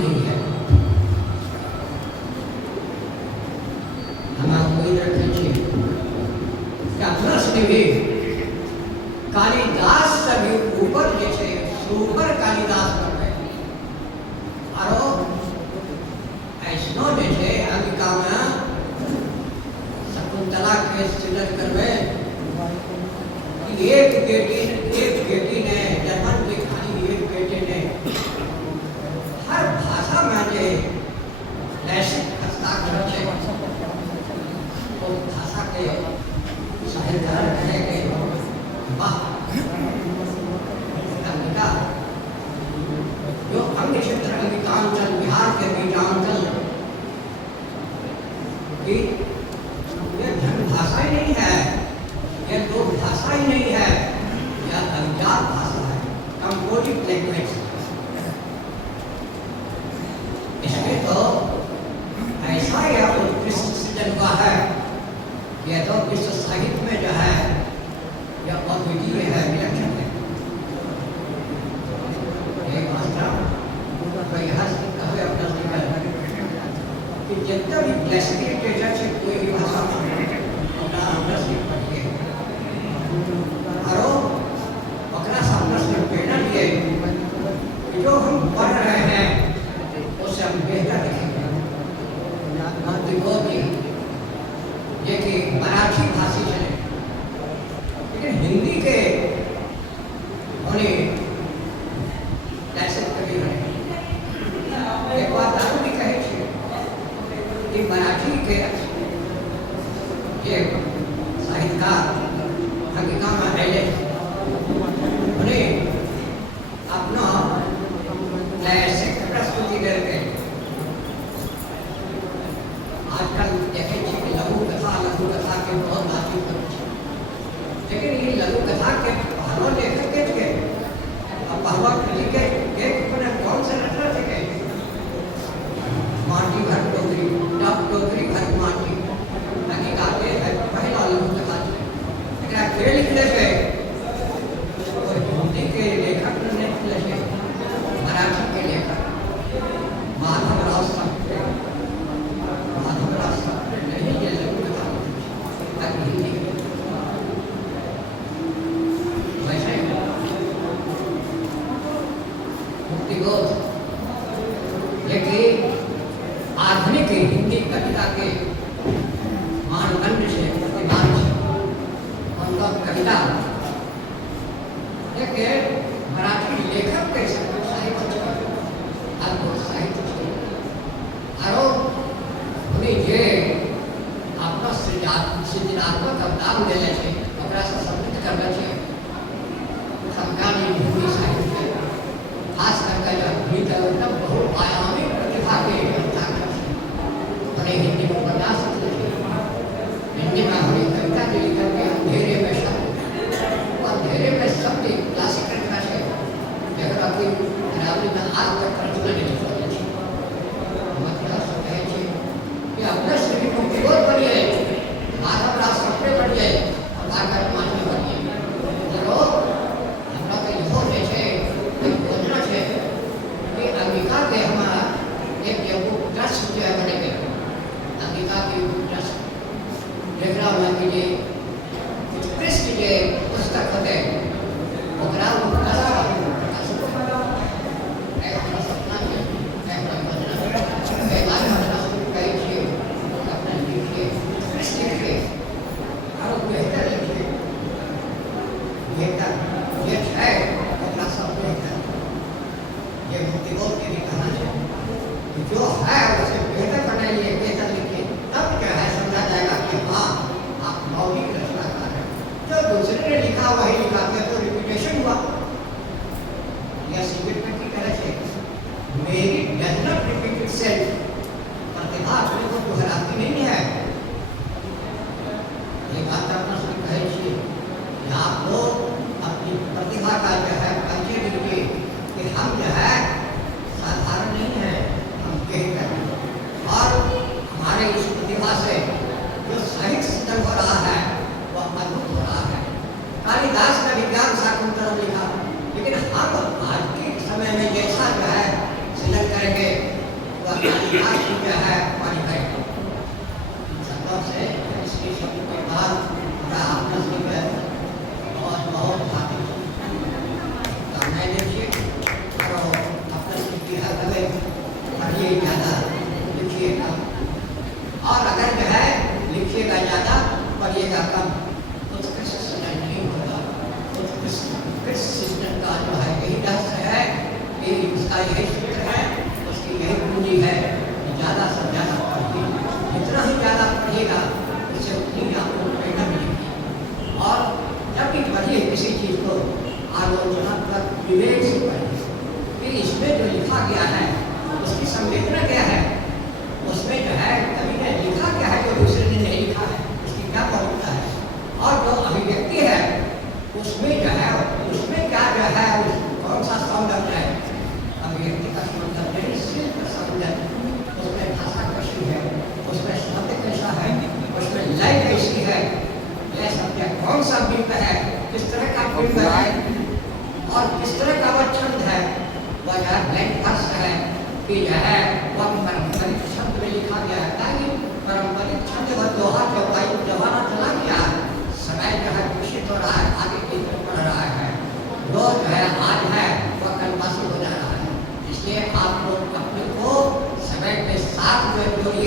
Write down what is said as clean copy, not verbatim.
नहीं है। हम उम्मीद रखें कि प्रश्न भी कालिदास से भी ऊपर जैसे सुपर कालिदास बन गए और ऐसनो जैसे अंगिका में शकुंतला के सृजन करवे एक बेटी ने जन्म की खाली एक बेटे ने हर भाषा में जे लैसिक हस्ताक्षर है तो भाषा के साहित्यकार कहेंगे वाह अंगिका जो अंग क्षेत्र अंगिकांचल बिहार के बीजांचल की ये धन भाषा ही नहीं है, ये लोक भाषा ही नहीं है, यह अभिजात भाषा है, कंपोजिट लैंग्वेज। इसमें तो ऐसा यह उत्कृष्ट सृजन हुआ है, यह तो विश्व साहित्य में जो है यह अद्वितीय है, विलक्षण है। एक मास्टर तो यह कहे अपना कि जितना भी क्लासिकल लिटरेचर से कोई भी भाषा में अपना अंडरस्टैंड पढ़िए और अपना सामने से प्रेरणा लिए कि जो हम पढ़ रहे हैं उससे हम बेहतर लिखेंगे। ये कि मराठी भाषी चले लेकिन हिंदी के होने जैसे कभी रहे एक बात दारू भी कहे कि मराठी के ये साहित्यकार अंगिका में पहले उन्हें अपना क्लासिक प्रस्तुति करके आजकल देखे लघु कथा के बहुत बातचीत करते लेकिन ये लघु कथा के पहलो लेखक के थे अब पहला कृति के कौन से रचना थे माटी भर टोकरी डब टोकरी भर माटी अंगिका के पहला लघु कथा थे लेकिन अकेले लिखने से और हिंदी के लेखक ने लिखने से मराठी के लेखक माधवराव साहब नहीं ये लघु कथा हिंदी वैसे मुक्तिबोध लेकिन आधुनिक हिंदी कविता के मानदंड से प्रतिमान से उनका कविता लेकिन मराठी लेखक के साहित्य अद्भुत साहित्य और उन्हें ये अपना सृजनात्मक अवदान देने से अपना से समृद्ध करना चाहिए समकालीन हिंदी साहित्य खास करके जो भीतर बहुआयामी प्रतिभा के हिंदी में बना सकते थे। हिंदी में हमें कविता के लिखकर के अंधेरे में शब्द और अंधेरे में शब्द क्लासिकल भाषा जगह की खराबी में आज तक प्रचलन नहीं होती थी। मतलब सब कहे थे कि अपने सभी को विरोध करिए माधवराव सपने बढ़िए और आकर मानने बढ़िए चलो हमरा के इहो देखे योजना है कि अंगिका के हमारा एक ट्रस्ट जो है बनेंगे अंगिका के ट्रस्ट जेकरा में कि जे उत्कृष्ट जे पुस्तक होते ओकरा कला सपना के कई छिए अपना लिखिए उत्कृष्ट लिखिए और बेहतर लिखिए बेहतर ये है अपना सब बेहतर ये मुक्तिबोध के भी कहना चाहिए जो है उसे बेहतर बनाइए बेहतर लिखिए तब क्या है समझा जाएगा कि हाँ आप मौलिक रचनाकार हैं। जो दूसरे ने लिखा वही लिखा के तो रिपीटेशन हुआ यह सीक्रेट में की तरह से मेरी डज नॉट रिपीट इटसेल्फ प्रतिभा अपने को दोहराती नहीं है। ये बात अपना से कहे कि आप लोग अपनी प्रतिभा का जो है परिचय दीजिए कि हम जो है साधारण नहीं है हम बेहतर और हमारे इस प्रतिभा से जो साहित्य सृजन हो रहा है वह अद्भुत हो रहा है। कालिदास ने विज्ञान शाकुंतलम लिखा लेकिन हम आज के समय में जैसा जो है सृजन करेंगे इतिहास भी क्या है हमारी है संभव से इसके शब्द के बाद हमारा आपका स्पीकर बहुत बहुत भाती कामनाएं देखिए और अपना इतिहास हमें पढ़िए ज़्यादा लिखिएगा और अगर जो है लिखिएगा ज़्यादा पढ़िएगा कम उत्कृष्ट समय नहीं होगा। उत्कृष्ट सिस्टम का जो है यही रहस्य है, यही उसका यही सूत्र है, उसकी यही पूंजी है। ज़्यादा से ज़्यादा पढ़िए, जितना ही ज़्यादा पढ़िएगा उससे उतनी आपको प्रेरणा मिलेगी। और जब भी पढ़िए किसी चीज़ को आलोचनात्मक विवेक से पढ़िए कि इसमें जो लिखा गया है उसकी संवेदना क्या है, उसमें जो है कवि ने लिखा क्या है जो दूसरे ने नहीं लिखा है, उसकी क्या मौलिकता है, और जो अभिव्यक्ति है उसमें जो है उसमें क्या जो है कौन सा सौंदर्य है, अभिव्यक्ति का सौंदर्य शिल्प सौंदर्य, उसमें भाषा कैसी है, उसमें शब्द कैसा है, उसमें लय कैसी है, यह शब्द कौन सा बिंब है, किस तरह का बिंब है और किस तरह का वह छंद है, वह जो है फर्श है कि यह है वह पारंपरिक शब्द में लिखा गया है। ताकि पारंपरिक छंद वह दोहा जो वायु जमाना चला गया है, समय जो है विकसित हो रहा है, आगे की तरफ बढ़ रहा है, वो जो है आज है वह कलवासी हो जा रहा है। इसलिए आप लोग अपने को समय के साथ जो जोड़िए।